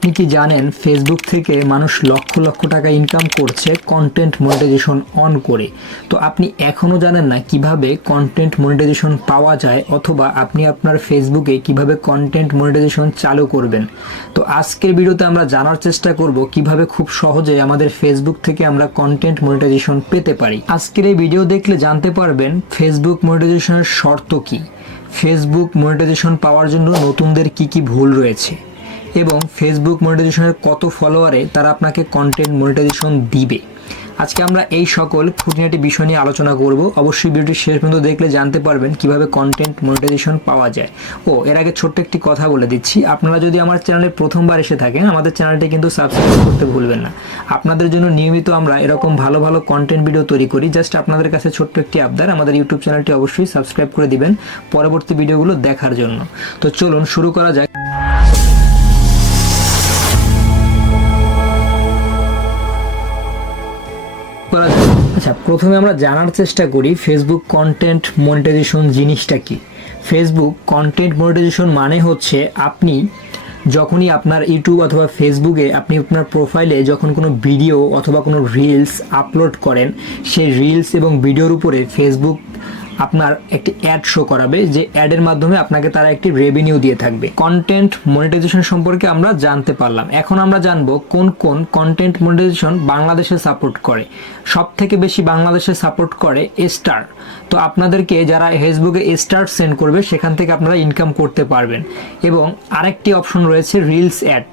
আপনি কি জানেন ফেসবুক থেকে মানুষ লক্ষ লক্ষ টাকা ইনকাম করছে কন্টেন্ট মনিটাইজেশন অন করে? তো আপনি এখনও জানেন না কীভাবে কন্টেন্ট মনিটাইজেশন পাওয়া যায় অথবা আপনি আপনার ফেসবুকে কীভাবে কন্টেন্ট মনিটাইজেশন চালু করবেন? তো আজকের ভিডিওতে আমরা জানার চেষ্টা করব কীভাবে খুব সহজে আমাদের ফেসবুক থেকে আমরা কন্টেন্ট মনিটাইজেশন পেতে পারি। আজকের এই ভিডিও দেখলে জানতে পারবেন ফেসবুক মনিটাইজেশনের শর্ত কী? ফেসবুক মনিটাইজেশন পাওয়ার জন্য নতুনদের কি কি ভুল রয়েছে? এবং ফেসবুক মনিটাইজেশনের কত ফলোয়ারে তারা আপনাকে কন্টেন্ট মনিটাইজেশন দিবে। আজকে আমরা এই সকল খুঁটিনাটি বিষয় নিয়ে আলোচনা করব। অবশ্যই ভিডিওটি শেষ পর্যন্ত দেখলে জানতে পারবেন কীভাবে কন্টেন্ট মনিটাইজেশন পাওয়া যায়। ও, এর আগে ছোট্ট একটি কথা বলে দিচ্ছি। আপনারা যদি আমার চ্যানেলে প্রথমবার এসে থাকেন, আমাদের চ্যানেলটি কিন্তু সাবস্ক্রাইব করতে ভুলবেন না। আপনাদের জন্য নিয়মিত আমরা এরকম ভালো ভালো কন্টেন্ট ভিডিও তৈরি করি। জাস্ট আপনাদের কাছে ছোট্ট একটি আবদার, আমাদের ইউটিউব চ্যানেলটি অবশ্যই সাবস্ক্রাইব করে দিবেন পরবর্তী ভিডিওগুলো দেখার জন্য। তো চলুন শুরু করা যাক। আচ্ছা প্রথমে আমরা জানার চেষ্টা করি ফেসবুক কন্টেন্ট মনিটাইজেশন জিনিসটা কি? ফেসবুক কন্টেন্ট মনিটাইজেশন মানে হচ্ছে আপনি যখনই আপনার ইউটিউব অথবা ফেসবুকে আপনি আপনার প্রোফাইলে যখন কোনো ভিডিও অথবা কোনো রিলস আপলোড করেন, সেই রিলস এবং ভিডিওর উপরে ফেসবুক আপনার একটি অ্যাড শো করাবে, যে অ্যাডের মাধ্যমে আপনাকে তারা একটি রেভিনিউ দিয়ে থাকবে। কন্টেন্ট মনিটাইজেশন সম্পর্কে আমরা জানতে পারলাম। এখন আমরা জানব কোন কোন কন্টেন্ট মনিটাইজেশন বাংলাদেশে সাপোর্ট করে। সব থেকে বেশি বাংলাদেশে সাপোর্ট করে স্টার তো আপনাদেরকে যারা ফেসবুকে স্টার সেন্ড করবে, সেখান থেকে আপনারা ইনকাম করতে পারবেন। এবং আরেকটি অপশন রয়েছে রিলস অ্যাড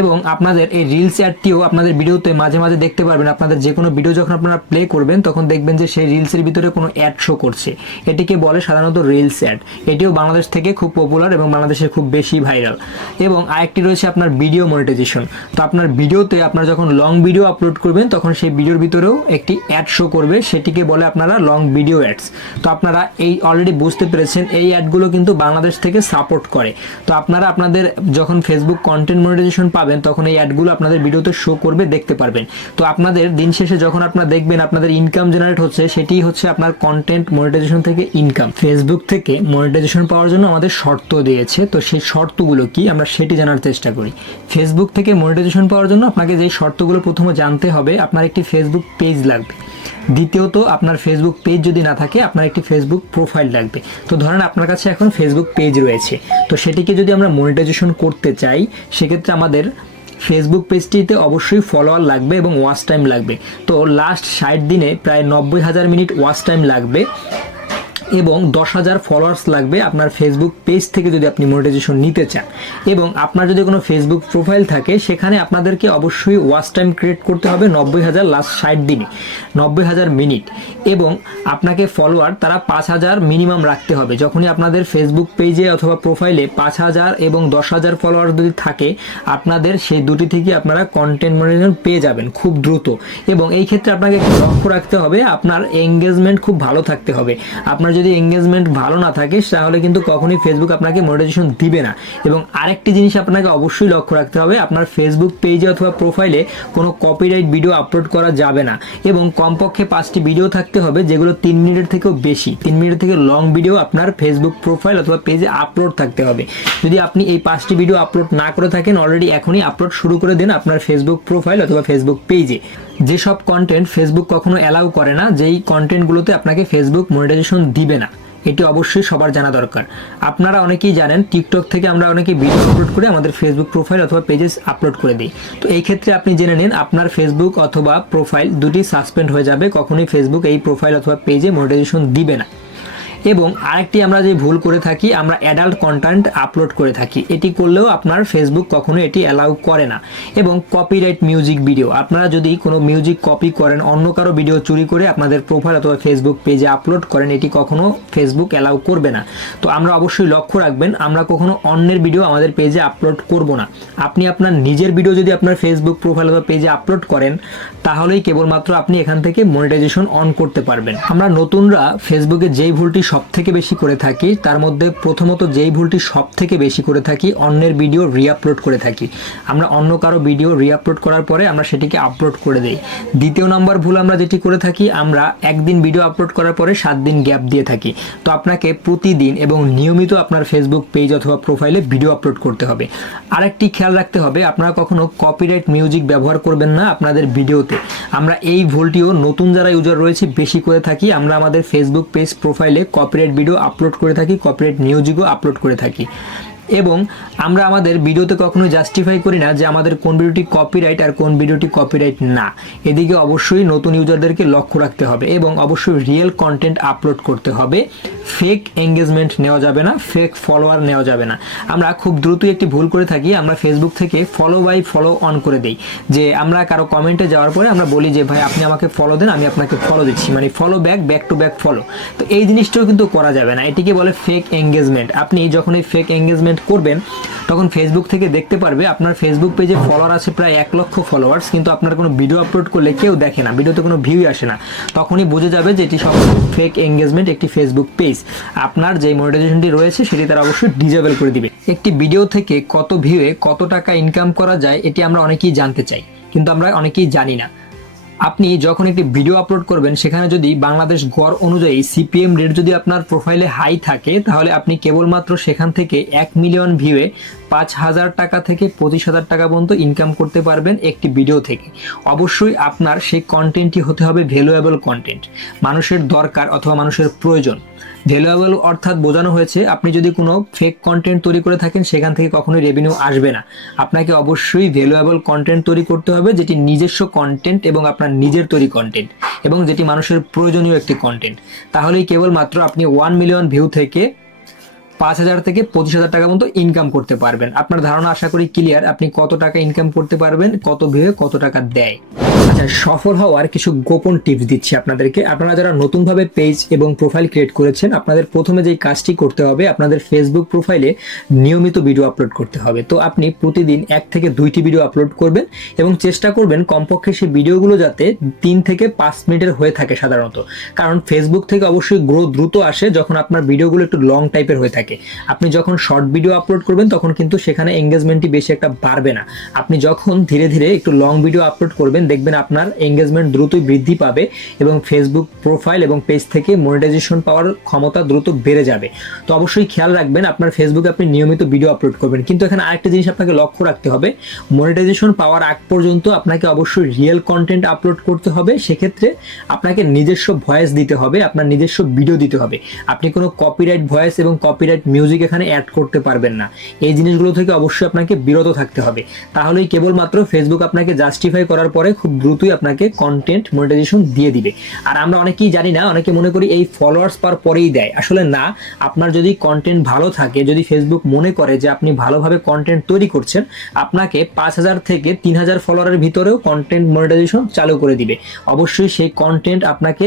এবং আপনাদের এই রিলস অ্যাডটিও আপনাদের ভিডিওতে মাঝে মাঝে দেখতে পারবেন। আপনাদের যে কোনো ভিডিও যখন আপনারা প্লে করবেন, তখন দেখবেন যে সেই রিলসের ভিতরে কোনো অ্যাড শো করছে। এটিকে বলে সাধারণত রিলস অ্যাড এটিও বাংলাদেশ থেকে খুব পপুলার এবং বাংলাদেশে খুব বেশি ভাইরাল এবং আরেকটি রয়েছে আপনার ভিডিও মনিটাইজেশন তো আপনার ভিডিওতে আপনারা যখন লং ভিডিও আপলোড করবেন, তখন সেই ভিডিওর ভিতরেও একটি অ্যাড শো করবে। সেটিকে বলে আপনারা লং ভিডিও অ্যাডস তো আপনারা এই অলরেডি বুঝতে পেরেছেন, এই অ্যাডগুলো কিন্তু বাংলাদেশ থেকে সাপোর্ট করে। তো আপনারা আপনাদের যখন ফেসবুক কন্টেন্ট মনিটাইজেশন পাবেন, তখন এই অ্যাডগুলো আপনাদের ভিডিওতে শো করবে, দেখতে পারবেন। তো আপনাদের দিন শেষে যখন আপনারা দেখবেন, আপনাদের ইনকাম জেনারেট হচ্ছে সেটি হচ্ছে আপনার কন্টেন্ট মনিটাইজেশন থেকে ইনকাম ফেসবুক থেকে মনিটাইজেশন পাওয়ার জন্য আমাদের শর্ত দিয়েছে। তো সেই শর্তগুলো কি? আমরা সেটি জানার চেষ্টা করি। ফেসবুক থেকে মনিটাইজেশন পাওয়ার জন্য আপনাকে যে শর্তগুলো প্রথমে জানতে হবে, আপনার একটি ফেসবুক পেজ লাগবে। দ্বিতীয়ত, আপনার ফেসবুক পেজ যদি না থাকে, আপনার একটি ফেসবুক প্রোফাইল লাগবে। তো ধরেন আপনার কাছে এখন ফেসবুক পেজ রয়েছে। তো সেটিকে যদি আমরা মনিটাইজেশন করতে চাই, সেক্ষেত্রে আমাদের ফেসবুক পেজটিতে অবশ্যই ফলোয়ার লাগবে এবং ওয়াচ টাইম লাগবে। তো লাস্ট ষাট দিনে প্রায় নব্বই হাজার মিনিট ওয়াচ টাইম লাগবে। এবং দশ হাজার ফলোয়ার্স লাগবে আপনার ফেসবুক পেজ থেকে যদি আপনি মনিটাইজেশন নিতে চান। এবং আপনার যদি কোনো ফেসবুক প্রোফাইল থাকে, সেখানে আপনাদেরকে অবশ্যই ওয়াচ টাইম ক্রিয়েট করতে হবে নব্বই হাজার লাস্ট ষাট দিনে, নব্বই হাজার মিনিট এবং আপনাকে ফলোয়ার তারা পাঁচ হাজার মিনিমাম রাখতে হবে। যখনই আপনাদের ফেসবুক পেজে অথবা প্রোফাইলে পাঁচ হাজার এবং দশ হাজার ফলোয়ার যদি থাকে, আপনাদের সেই দুটি থেকে আপনারা কন্টেন্ট মনিটাইজেশন পেয়ে যাবেন খুব দ্রুত। এবং এই ক্ষেত্রে আপনাকে একটু লক্ষ্য রাখতে হবে, আপনার এঙ্গেজমেন্ট খুব ভালো থাকতে হবে। আপনার যদি এঙ্গেজমেন্ট ভালো না থাকে তাহলে কিন্তু কখনোই ফেসবুক আপনাকে মনিটাইজেশন দিবে না। এবং আরেকটি জিনিস আপনাকে অবশ্যই লক্ষ্য রাখতে হবে, আপনার ফেসবুক পেজে অথবা প্রোফাইলে কোনো কপিরাইট ভিডিও আপলোড করা যাবে না। এবং কমপক্ষে পাঁচটি ভিডিও থাকতে হবে, যেগুলো তিন মিনিটের থেকেও বেশি। তিন মিনিট থেকে লং ভিডিও আপনার ফেসবুক প্রোফাইল অথবা পেজে আপলোড থাকতে হবে। যদি আপনি এই পাঁচটি ভিডিও আপলোড না করে থাকেন অলরেডি এখনই আপলোড শুরু করে দিন আপনার ফেসবুক প্রোফাইল অথবা ফেসবুক পেজে যেসব কন্টেন্ট ফেসবুক কখনো অ্যালাউ করে না, যেই কন্টেন্টগুলোতে আপনাকে ফেসবুক মনিটাইজেশন দিবে না, এটি অবশ্যই সবার জানা দরকার। আপনারা অনেকেই জানেন টিকটক থেকে আমরা অনেকে ভিডিও আপলোড করে আমাদের ফেসবুক প্রোফাইল অথবা পেজেস আপলোড করে দিই। তো এই ক্ষেত্রে আপনি জেনে নিন, আপনার ফেসবুক অথবা প্রোফাইল দুটি সাসপেন্ড হয়ে যাবে, কখনোই ফেসবুক এই প্রোফাইল অথবা পেজে মনিটাইজেশন দিবে না। এবং আরেকটি আমরা যে ভুল করে থাকি, আমরা অ্যাডাল্ট কন্টেন্ট আপলোড করে থাকি। এটি করলেও আপনার ফেসবুক কখনো এটি অ্যালাউ করে না। এবং কপিরাইট মিউজিক ভিডিও আপনারা যদি কোনো মিউজিক কপি করেন, অন্য কারও ভিডিও চুরি করে আপনাদের প্রোফাইল অথবা ফেসবুক পেজে আপলোড করেন, এটি কখনো ফেসবুক অ্যালাউ করবে না। তো আমরা অবশ্যই লক্ষ্য রাখবেন, আমরা কখনো অন্যের ভিডিও আমাদের পেজে আপলোড করব না। আপনি আপনার নিজের ভিডিও যদি আপনার ফেসবুক প্রোফাইল অথবা পেজে আপলোড করেন, তাহলেই কেবলমাত্র আপনি এখান থেকে মনিটাইজেশন অন করতে পারবেন। আমরা নতুনরা ফেসবুকে যেই ভুলটি সব থেকে বেশি করে থাকি, তার মধ্যে প্রথমত যেই ভুলটি সব থেকে বেশি করে থাকি, অন্যের ভিডিও রিআপলোড করে থাকি। আমরা অন্য কারও ভিডিও রিআপলোড করার পরে আমরা সেটিকে আপলোড করে দেই। দ্বিতীয় নম্বর ভুল আমরা যেটি করে থাকি, আমরা একদিন ভিডিও আপলোড করার পরে সাত দিন গ্যাপ দিয়ে থাকি। তো আপনাকে প্রতিদিন এবং নিয়মিত আপনার ফেসবুক পেজ অথবা প্রোফাইলে ভিডিও আপলোড করতে হবে। আরেকটি খেয়াল রাখতে হবে, আপনারা কখনো কপিরাইট মিউজিক ব্যবহার করবেন না আপনাদের ভিডিওতে আমরা এই ভুলটিও নতুন যারা ইউজার রয়েছে, বেশি করে থাকি। আমরা আমাদের ফেসবুক পেজ প্রোফাইলে কপিরাইট ভিডিও আপলোড করে থাকি কপিরাইট নিউজগুলো আপলোড করে থাকি। এবং আমরা আমাদের ভিডিওতে কখনো জাস্টিফাই করি না যে আমাদের কোন ভিডিওটি কপিরাইট আর কোন ভিডিওটি কপিরাইট না। এদিকে অবশ্যই নতুন ইউজারদেরকে লক্ষ্য রাখতে হবে এবং অবশ্যই রিয়েল কন্টেন্ট আপলোড করতে হবে। ফেক এঙ্গেজমেন্ট নেওয়া যাবে না ফেক ফলোয়ার নেওয়া যাবে না। আমরা খুব দ্রুতই একটি ভুল করে থাকি, আমরা ফেসবুক থেকে ফলো বাই ফলো অন করে দেই। যে আমরা কারও কমেন্টে যাওয়ার পরে আমরা বলি যে, ভাই, আপনি আমাকে ফলো দেন, আমি আপনাকে ফলো দিচ্ছি। মানে follow back back to back follow তো এই জিনিসটাও কিন্তু করা যাবে না। এটিকে বলে ফেক এঙ্গেজমেন্ট আপনি যখন এই ফেক এঙ্গেজমেন্ট করবেন, তখন ফেসবুক থেকে দেখতে পারবে, আপনার ফেসবুক পেজে ফলোয়ার আছে প্রায় এক লক্ষ ফলোয়ার্স কিন্তু আপনার কোনো ভিডিও আপলোড করলে কেউ দেখে না ভিডিওতে কোনো ভিউ আসে না। তখনই বুঝে যাবে যে এটি সব ফেক এঙ্গেজমেন্ট একটি ফেসবুক পেজ আপনার যে মনিটাইজেশনটি রয়েছে, সেটি তারা অবশ্যই ডিজেবল করে দিবে। একটি ভিডিও থেকে কত ভিউয়ে কত টাকা ইনকাম করা যায়, এটি আমরা অনেকেই জানতে চাই, কিন্তু আমরা অনেকেই জানি না। আপনি যখন একটি ভিডিও আপলোড করবেন, সেখানে যদি বাংলাদেশ গড় অনুযায়ী সিপিএম রেট যদি আপনার প্রোফাইলে হাই থাকে, তাহলে আপনি কেবলমাত্র সেখান থেকে এক মিলিয়ন ভিউয়ে পাঁচ হাজার টাকা থেকে পঁচিশ হাজার টাকা পর্যন্ত ইনকাম করতে পারবেন একটি ভিডিও থেকে। অবশ্যই আপনার সেই কন্টেন্টটি হতে হবে ভ্যালুয়েবল কন্টেন্ট মানুষের দরকার অথবা মানুষের প্রয়োজন। ভ্যালুয়েবল অর্থাৎ বোঝানো হয়েছে, আপনি যদি কোনো ফেক কন্টেন্ট তৈরি করে থাকেন, সেখান থেকে কখনোই রেভিনিউ আসবে না। আপনাকে অবশ্যই ভ্যালুয়েবল কন্টেন্ট তৈরি করতে হবে, যেটি নিজস্ব কন্টেন্ট এবং আপনার নিজের তৈরি কন্টেন্ট এবং যেটি মানুষের প্রয়োজনীয় একটি কন্টেন্ট তাহলেই কেবলমাত্র আপনি ওয়ান মিলিয়ন ভিউ থেকে পাঁচ হাজার থেকে পঁচিশ হাজার টাকা মতো ইনকাম করতে পারবেন। আপনার ধারণা আশা করি ক্লিয়ার আপনি কত টাকা ইনকাম করতে পারবেন, কত ভিউয়ে কত টাকা দেয়। আচ্ছা সফল হওয়ার কিছু গোপন টিপস দিচ্ছি আপনাদেরকে। আপনারা যারা নতুনভাবে পেজ এবং প্রোফাইল ক্রিয়েট করেছেন, আপনাদের প্রথমে যেই কাজটি করতে হবে, আপনাদের ফেসবুক প্রোফাইলে নিয়মিত ভিডিও আপলোড করতে হবে। তো আপনি প্রতিদিন এক থেকে দুইটি ভিডিও আপলোড করবেন এবং চেষ্টা করবেন কমপক্ষে সেই ভিডিওগুলো যাতে তিন থেকে পাঁচ মিনিটের হয়ে থাকে সাধারণত। কারণ ফেসবুক থেকে অবশ্যই গ্রো দ্রুত আসে যখন আপনার ভিডিওগুলো একটু লং টাইপের হয়ে থাকে। আপনি যখন শর্ট ভিডিও আপলোড করবেন, তখন কিন্তু সেখানে এঙ্গেজমেন্টটি বেশি একটা বাড়বে না। আপনি যখন ধীরে ধীরে একটু লং ভিডিও আপলোড করবেন, দেখবেন আপনার এঙ্গেজমেন্ট দ্রুতই বৃদ্ধি পাবে এবং ফেসবুক প্রোফাইল এবং পেজ থেকে মনিটাইজেশন পাওয়ার ক্ষমতা দ্রুত বেড়ে যাবে। তো অবশ্যই খেয়াল রাখবেন, আপনার ফেসবুকে আপনি নিয়মিত ভিডিও আপলোড করবেন। কিন্তু এখানে আরেকটা জিনিস আপনাকে লক্ষ্য রাখতে হবে মনিটাইজেশন পাওয়ার আগ পর্যন্ত আপনাকে অবশ্যই রিয়েল কন্টেন্ট আপলোড করতে হবে। সেক্ষেত্রে আপনাকে নিজস্ব ভয়েস দিতে হবে, আপনার নিজস্ব ভিডিও দিতে হবে। আপনি কোনো কপিরাইট ভয়েস এবং কপিরাইট মিউজিক এখানে অ্যাড করতে পারবেন না। এই জিনিসগুলো থেকে অবশ্যই আপনাকে বিরত থাকতে হবে। তাহলেই কেবলমাত্র ফেসবুক আপনাকে জাস্টিফাই করার পরে খুব দ্রুতই আপনাকে কন্টেন্ট মনিটাইজেশন দিয়ে দিবে। আর আমরা অনেকেই জানি না, অনেকে মনে করি এই ফলোয়ার্স পার পরেই দেয়। আসলে না, আপনার যদি কন্টেন্ট ভালো থাকে, যদি ফেসবুক মনে করে যে আপনি ভালোভাবে কন্টেন্ট তৈরি করছেন, আপনাকে পাঁচ হাজার থেকে তিন হাজার ফলোয়ারের ভিতরেও কন্টেন্ট মনিটাইজেশন চালু করে দিবে। অবশ্যই সেই কন্টেন্ট আপনাকে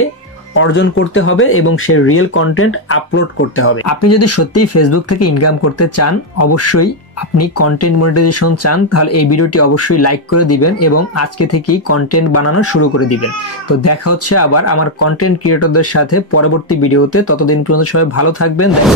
অর্জন করতে হবে এবং সে রিয়েল কন্টেন্ট আপলোড করতে হবে। আপনি যদি সত্যিই ফেসবুক থেকে ইনকাম করতে চান, অবশ্যই আপনি কন্টেন্ট মনিটাইজেশন চান, তাহলে এই ভিডিওটি অবশ্যই লাইক করে দিবেন এবং আজকে থেকেই কন্টেন্ট বানানো শুরু করে দিবেন। তো দেখা হচ্ছে আবার আমার কন্টেন্ট ক্রিয়েটরদের সাথে পরবর্তী ভিডিওতে। ততদিন পর্যন্ত সবাই ভালো থাকবেন, দেখা